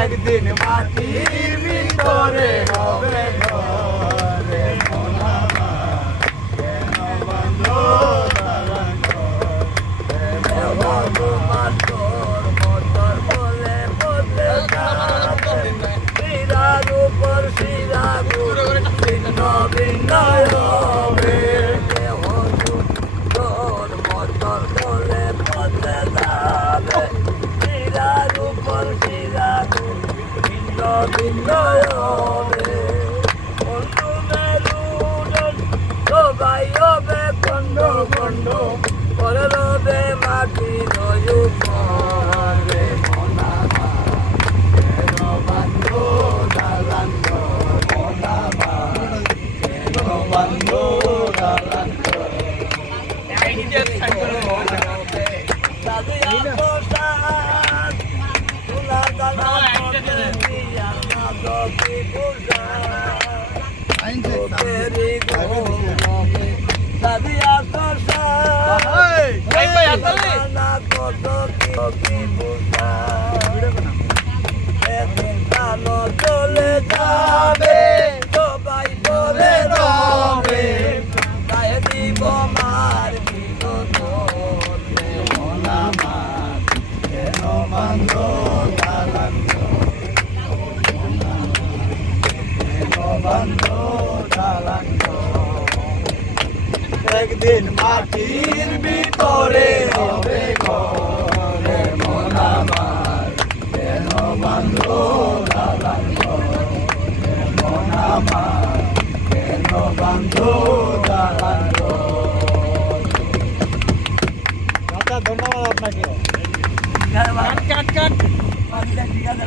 একদিন মাটির ভিতরে হবে ঘরে মন আমার কেন বন্ধ দালান ঘর মতর বলে বদলে যাবে শিরার উপর শিরা ভিন্ন ভিন্ন হবে তোর মতর বলে বদলে যাবে শিরার উপর শিরা ভিন্ন হবে বন্ধু মেরুদন সবাই হবে খন্ড খন্ড করে রবে মাটি নয়ু করে মনা কেন বান্ধ দালান মনা কেন বান্ধ দালান চলে যাবে সবাই বলে রবে তাই দিব মার কেন বান্ধ দালান বন্ধ দালান একদিন মাটির ভিতরে হবে ঘরে মন আমার কেন বন্ধ দালান মন আমার কেন বন্ধ দালান ধন্যবাদ আপনাকে কাট কাট ঠিক আছে